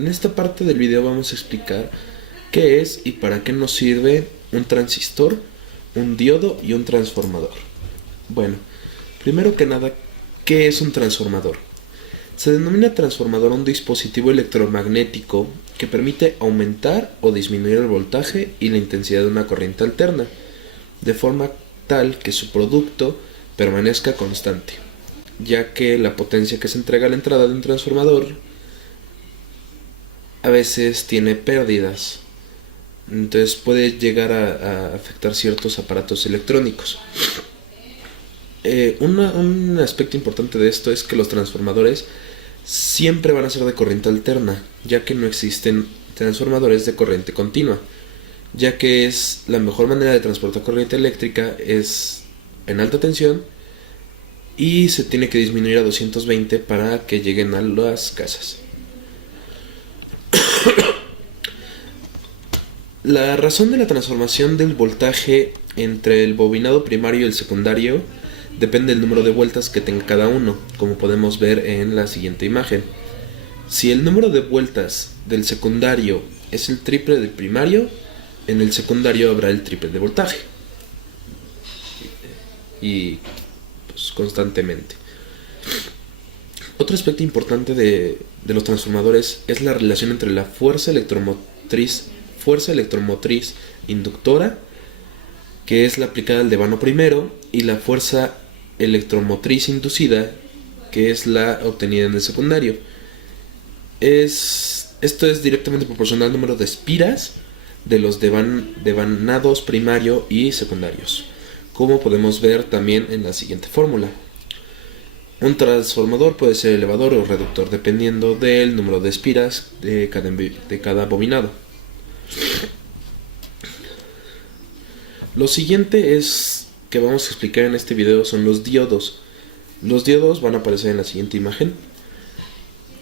En esta parte del video vamos a explicar qué es y para qué nos sirve un transistor, un diodo y un transformador. Bueno, primero que nada, ¿qué es un transformador? Se denomina transformador a un dispositivo electromagnético que permite aumentar o disminuir el voltaje y la intensidad de una corriente alterna, de forma tal que su producto permanezca constante, ya que la potencia que se entrega a la entrada de un transformador a veces tiene pérdidas, entonces puede llegar a afectar ciertos aparatos electrónicos. Un aspecto importante de esto es que los transformadores siempre van a ser de corriente alterna, ya que no existen transformadores de corriente continua, ya que es la mejor manera de transportar corriente eléctrica es en alta tensión y se tiene que disminuir a 220 para que lleguen a las casas. La razón de la transformación del voltaje entre el bobinado primario y el secundario depende del número de vueltas que tenga cada uno, como podemos ver en la siguiente imagen. Si el número de vueltas del secundario es el triple del primario, en el secundario habrá el triple de voltaje. Y pues, constantemente. Otro aspecto importante de los transformadores es la relación entre la fuerza electromotriz inductora, que es la aplicada al devano primero, y la fuerza electromotriz inducida, que es la obtenida en el secundario. Esto es directamente proporcional al número de espiras de los devanados primario y secundarios, como podemos ver también en la siguiente fórmula. Un transformador puede ser elevador o reductor dependiendo del número de espiras de cada bobinado. Lo siguiente es que vamos a explicar en este video son los diodos. Los diodos van a aparecer en la siguiente imagen.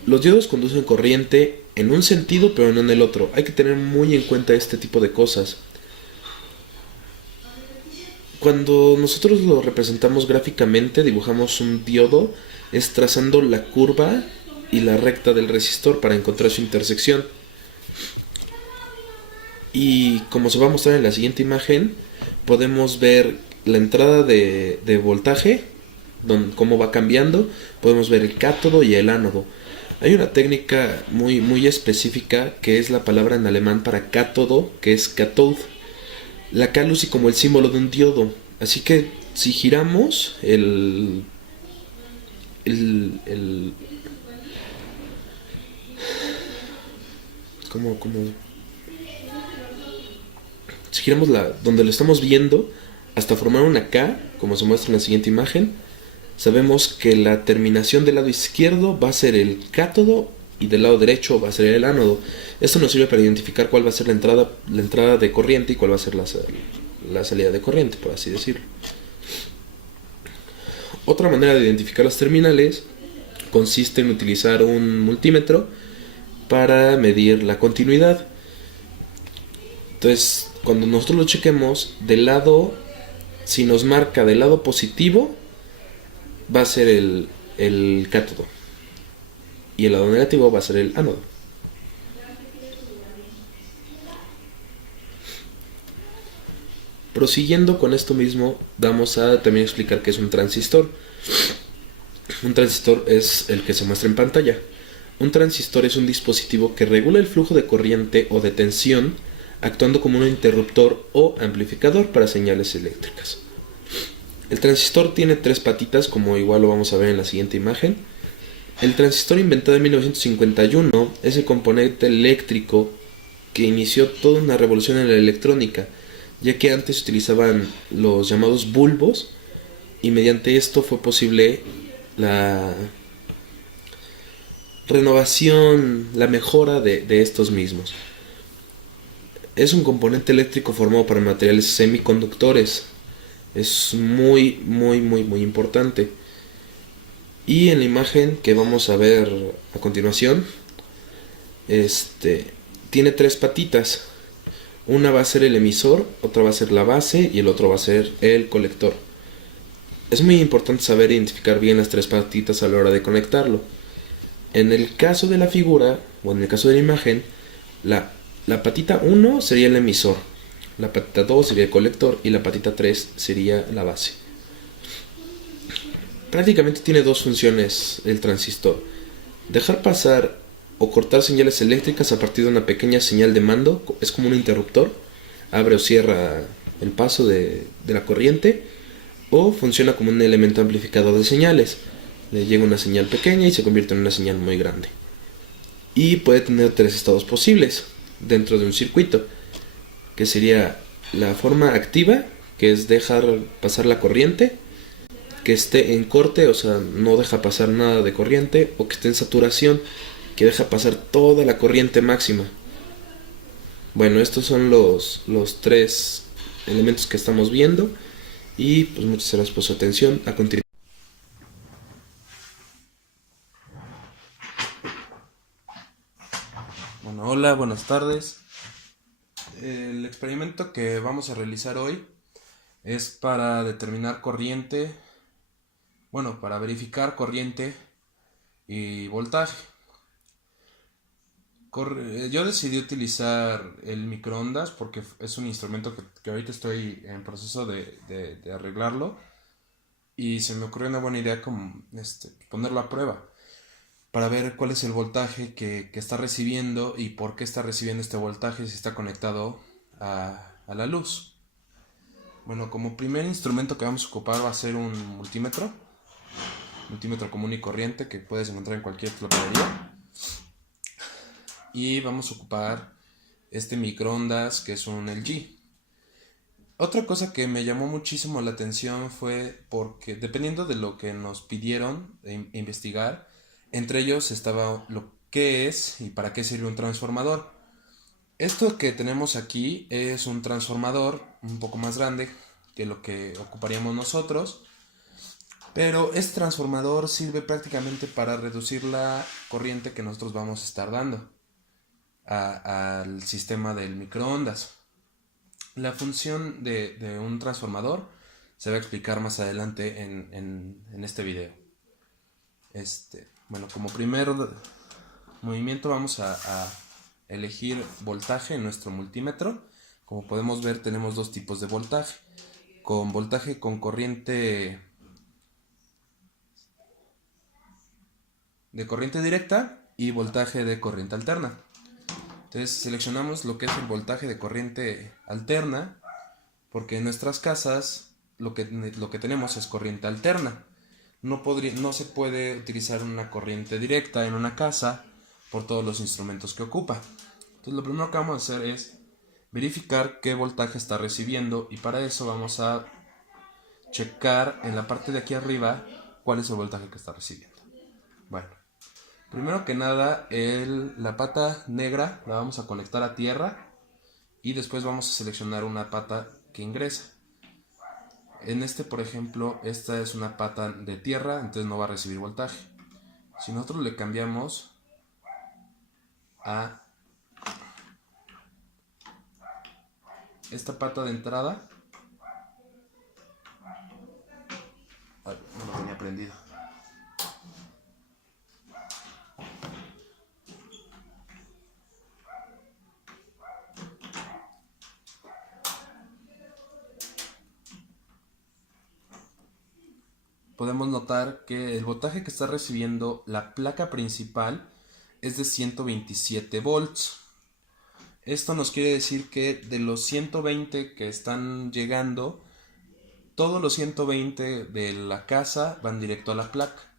Los diodos conducen corriente en un sentido pero no en el otro. Hay que tener muy en cuenta este tipo de cosas. Cuando nosotros lo representamos gráficamente, dibujamos un diodo, es trazando la curva y la recta del resistor para encontrar su intersección. Y como se va a mostrar en la siguiente imagen, podemos ver la entrada de voltaje, cómo va cambiando. Podemos ver el cátodo y el ánodo. Hay una técnica muy específica que es la palabra en alemán para cátodo, que es Kathode. La K luce como el símbolo de un diodo. Así que si giramos si giramos donde lo estamos viendo hasta formar una K, como se muestra en la siguiente imagen, sabemos que la terminación del lado izquierdo va a ser el cátodo y del lado derecho va a ser el ánodo. Esto nos sirve para identificar cuál va a ser la entrada de corriente y cuál va a ser la salida de corriente, por así decirlo. Otra manera de identificar las terminales consiste en utilizar un multímetro para medir la continuidad. Entonces, cuando nosotros lo chequemos, si nos marca del lado positivo, va a ser el cátodo. Y el lado negativo va a ser el ánodo. Prosiguiendo con esto mismo, vamos a también explicar qué es un transistor. Un transistor es el que se muestra en pantalla. Un transistor es un dispositivo que regula el flujo de corriente o de tensión, actuando como un interruptor o amplificador para señales eléctricas. El transistor tiene tres patitas, como igual lo vamos a ver en la siguiente imagen. El transistor, inventado en 1951, es el componente eléctrico que inició toda una revolución en la electrónica, ya que antes se utilizaban los llamados bulbos y mediante esto fue posible la renovación, la mejora de estos mismos. Es un componente eléctrico formado por materiales semiconductores. Es muy importante. Y en la imagen que vamos a ver a continuación, tiene tres patitas. Una va a ser el emisor, otra va a ser la base y el otro va a ser el colector. Es muy importante saber identificar bien las tres patitas a la hora de conectarlo. En el caso de la figura, o en el caso de la imagen, la, la patita 1 sería el emisor, la patita 2 sería el colector y la patita 3 sería la base. Prácticamente tiene dos funciones el transistor: dejar pasar o cortar señales eléctricas a partir de una pequeña señal de mando, es como un interruptor, abre o cierra el paso de la corriente, o funciona como un elemento amplificador de señales. Le llega una señal pequeña y se convierte en una señal muy grande. Y puede tener tres estados posibles dentro de un circuito, que sería la forma activa, que es dejar pasar la corriente, que esté en corte, o sea, no deja pasar nada de corriente, o que esté en saturación, que deja pasar toda la corriente máxima. Bueno, estos son los tres elementos que estamos viendo, y pues muchas gracias por su atención. A continuación. Bueno, hola, buenas tardes. El experimento que vamos a realizar hoy es para determinar corriente, bueno, para verificar corriente y voltaje. Yo decidí utilizar el microondas porque es un instrumento que ahorita estoy en proceso de arreglarlo, y se me ocurrió una buena idea como ponerlo a prueba para ver cuál es el voltaje que está recibiendo y por qué está recibiendo este voltaje si está conectado a la luz. Bueno, como primer instrumento que vamos a ocupar va a ser un multímetro común y corriente que puedes encontrar en cualquier florería. Y vamos a ocupar este microondas que es un LG. Otra cosa que me llamó muchísimo la atención fue porque, dependiendo de lo que nos pidieron investigar, entre ellos estaba lo que es y para qué sirve un transformador. Esto que tenemos aquí es un transformador un poco más grande que lo que ocuparíamos nosotros, pero este transformador sirve prácticamente para reducir la corriente que nosotros vamos a estar dando al sistema del microondas. La función de un transformador se va a explicar más adelante en este video. Bueno, como primer movimiento vamos a elegir voltaje en nuestro multímetro. Como podemos ver, tenemos dos tipos de voltaje: voltaje con corriente directa y voltaje de corriente alterna. Entonces seleccionamos lo que es el voltaje de corriente alterna, porque en nuestras casas lo que tenemos es corriente alterna. No se puede utilizar una corriente directa en una casa por todos los instrumentos que ocupa. Entonces lo primero que vamos a hacer es verificar qué voltaje está recibiendo, y para eso vamos a checar en la parte de aquí arriba cuál es el voltaje que está recibiendo. Bueno, primero que nada, la pata negra la vamos a conectar a tierra, y después vamos a seleccionar una pata que ingresa. En por ejemplo, esta es una pata de tierra, entonces no va a recibir voltaje. Si nosotros le cambiamos a esta pata de entrada, no lo tenía prendido. Podemos notar que el voltaje que está recibiendo la placa principal es de 127 volts. Esto nos quiere decir que de los 120 que están llegando, todos los 120 de la casa van directo a la placa.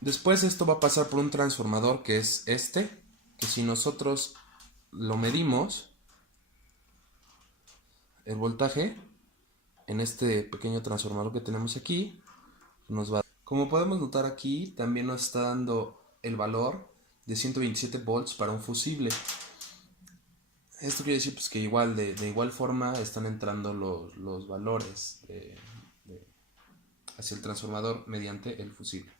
Después esto va a pasar por un transformador que es que si nosotros lo medimos, el voltaje en este pequeño transformador que tenemos aquí, como podemos notar aquí, también nos está dando el valor de 127 volts para un fusible. Esto quiere decir pues, que de igual forma están entrando los valores hacia el transformador mediante el fusible.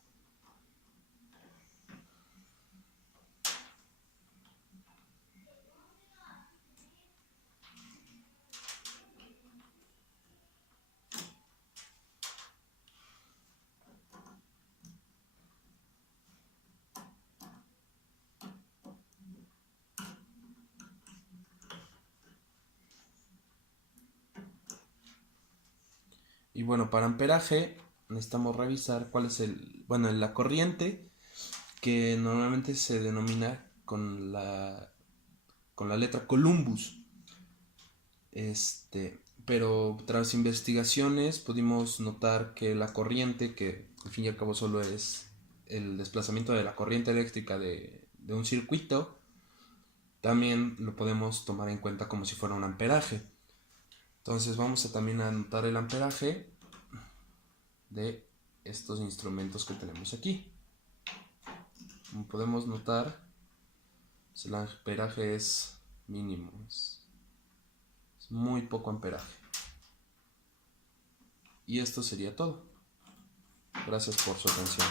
Y bueno, para amperaje necesitamos revisar cuál es la corriente, que normalmente se denomina con la letra Columbus. Pero tras investigaciones pudimos notar que la corriente, que al fin y al cabo solo es el desplazamiento de la corriente eléctrica de un circuito, también lo podemos tomar en cuenta como si fuera un amperaje. Entonces vamos a también anotar el amperaje de estos instrumentos que tenemos aquí. Como podemos notar, el amperaje es mínimo, es muy poco amperaje. Y esto sería todo. Gracias por su atención.